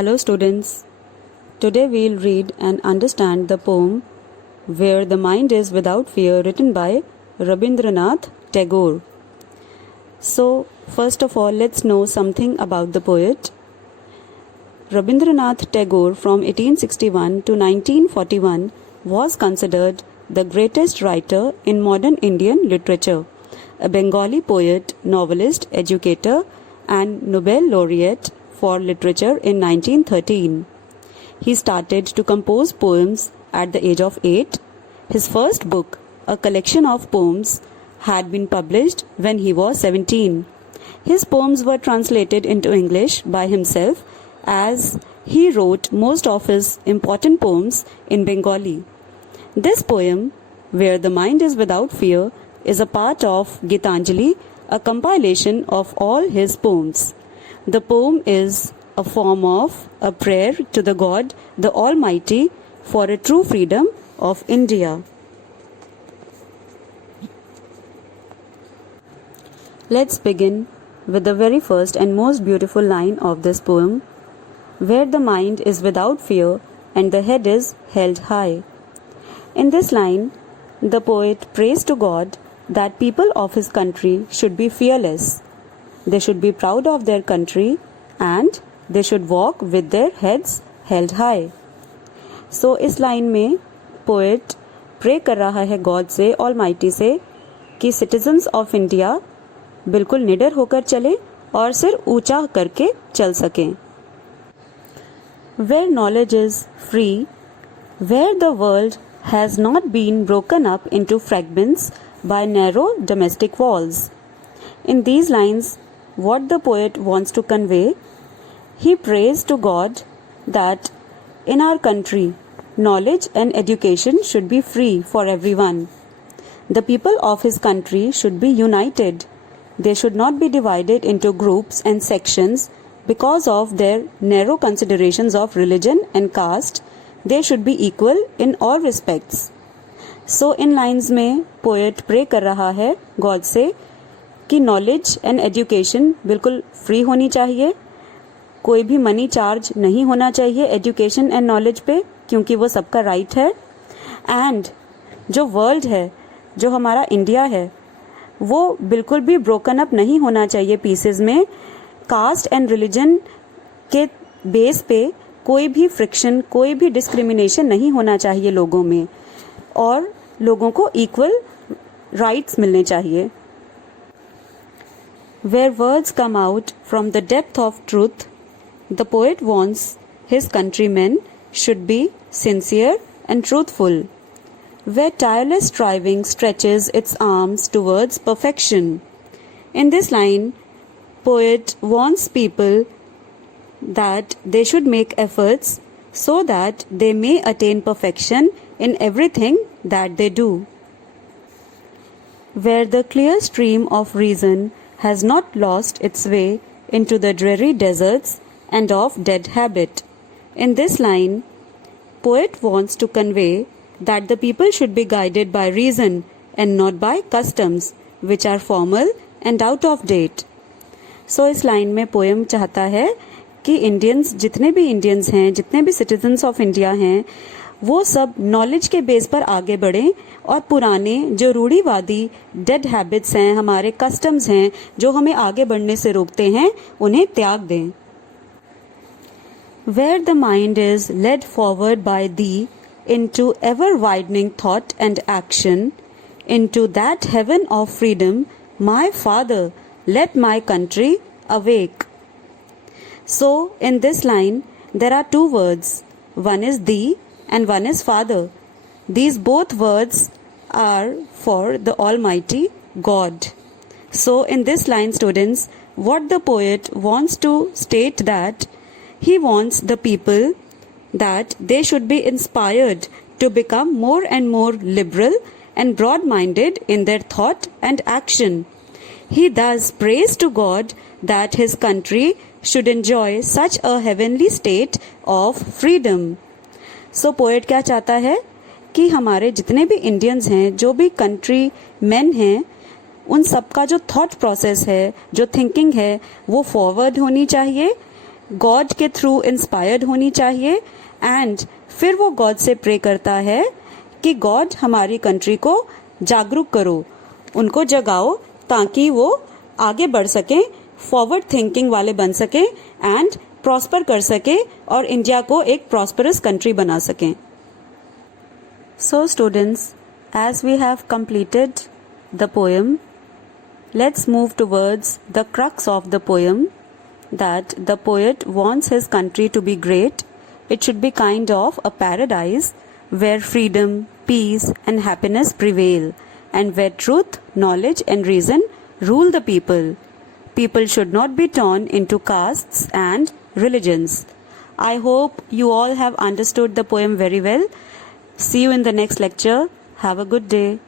Hello students. Today we'll read and understand the poem Where the Mind is Without Fear, written by Rabindranath Tagore. So first of all, let's know something about the poet. Rabindranath Tagore from 1861 to 1941 was considered the greatest writer in modern Indian literature, a Bengali poet, novelist, educator and Nobel laureate for literature in 1913. He started to compose poems at the age of 8. His first book, a collection of poems, had been published when he was 17. His poems were translated into English by himself as he wrote most of his important poems in Bengali. This poem, Where the Mind is Without Fear, is a part of Gitanjali, a compilation of all his poems. The poem is a form of a prayer to the God, the Almighty, for a true freedom of India. Let's begin with the very first and most beautiful line of this poem, where the mind is without fear and the head is held high. In this line, the poet prays to God that people of his country should be fearless. They should be proud of their country and they should walk with their heads held high. So इस line में poet pray कर रहा है God से, almighty से, कि citizens of India बिल्कुल निडर होकर चले और सिर ऊंचा करके चल सकें. Where knowledge is free, where the world has not been broken up into fragments by narrow domestic walls. In these lines, what the poet wants to convey, he prays to God that in our country, knowledge and education should be free for everyone. The people of his country should be united. They should not be divided into groups and sections because of their narrow considerations of religion and caste. They should be equal in all respects. So in lines में poet pray कर रहा है God से कि knowledge and education बिल्कुल free होनी चाहिए, कोई भी मनी चार्ज नहीं होना चाहिए एजुकेशन एंड नॉलेज पे, क्योंकि वो सबका राइट है. एंड जो वर्ल्ड है, जो हमारा इंडिया है, वो बिल्कुल भी ब्रोकन अप नहीं होना चाहिए पीसेस में. कास्ट एंड रिलीजन के बेस पे कोई भी फ्रिक्शन, कोई भी डिस्क्रिमिनेशन नहीं होना चाहिए लोगों में, और लोगों को इक्वल राइट्स मिलने चाहिए. Where words come out from the depth of truth, the poet wants his countrymen should be sincere and truthful. Where tireless striving stretches its arms towards perfection. In this line, poet wants people that they should make efforts so that they may attain perfection in everything that they do. Where the clear stream of reason has not lost its way into the dreary deserts and of dead habit. In this line, poet wants to convey that the people should be guided by reason and not by customs which are formal and out of date. So इस line में poem चाहता है कि Indians, जितने भी Indians हैं, जितने भी सिटीजन्स ऑफ इंडिया हैं, वो सब नॉलेज के बेस पर आगे बढ़ें और पुराने जो रूढ़िवादी डेड हैबिट्स हैं, हमारे कस्टम्स हैं जो हमें आगे बढ़ने से रोकते हैं, उन्हें त्याग दें. Where the mind is led forward by thee into ever widening thought and action, into that heaven of freedom, my father, let my country awake. So in this line there are two words, one is thee and one is father. These both words are for the Almighty God. So in this line, students, what the poet wants to state that he wants the people that they should be inspired to become more and more liberal and broad-minded in their thought and action. He thus prays to God that his country should enjoy such a heavenly state of freedom. So poet क्या चाहता है कि हमारे जितने भी Indians हैं, जो भी कंट्री मैन हैं, उन सबका जो थॉट प्रोसेस है, जो थिंकिंग है, वो फॉरवर्ड होनी चाहिए गॉड के थ्रू इंस्पायर्ड होनी चाहिए एंड फिर वो गॉड से प्रे करता है कि गॉड हमारी कंट्री को जागरूक करो, उनको जगाओ ताकि वो आगे बढ़ सकें, फॉरवर्ड थिंकिंग वाले बन सकें एंड प्रॉस्पर कर सकें और इंडिया को एक प्रॉस्परस कंट्री बना सकें. So students, as we have completed the poem, let's move towards the crux of the poem, that the poet wants his country to be great. It should be kind of a paradise where freedom, peace and happiness prevail and where truth, knowledge and reason rule the people. People should not be torn into castes and religions. I hope you all have understood the poem very well. See you in the next lecture. Have a good day.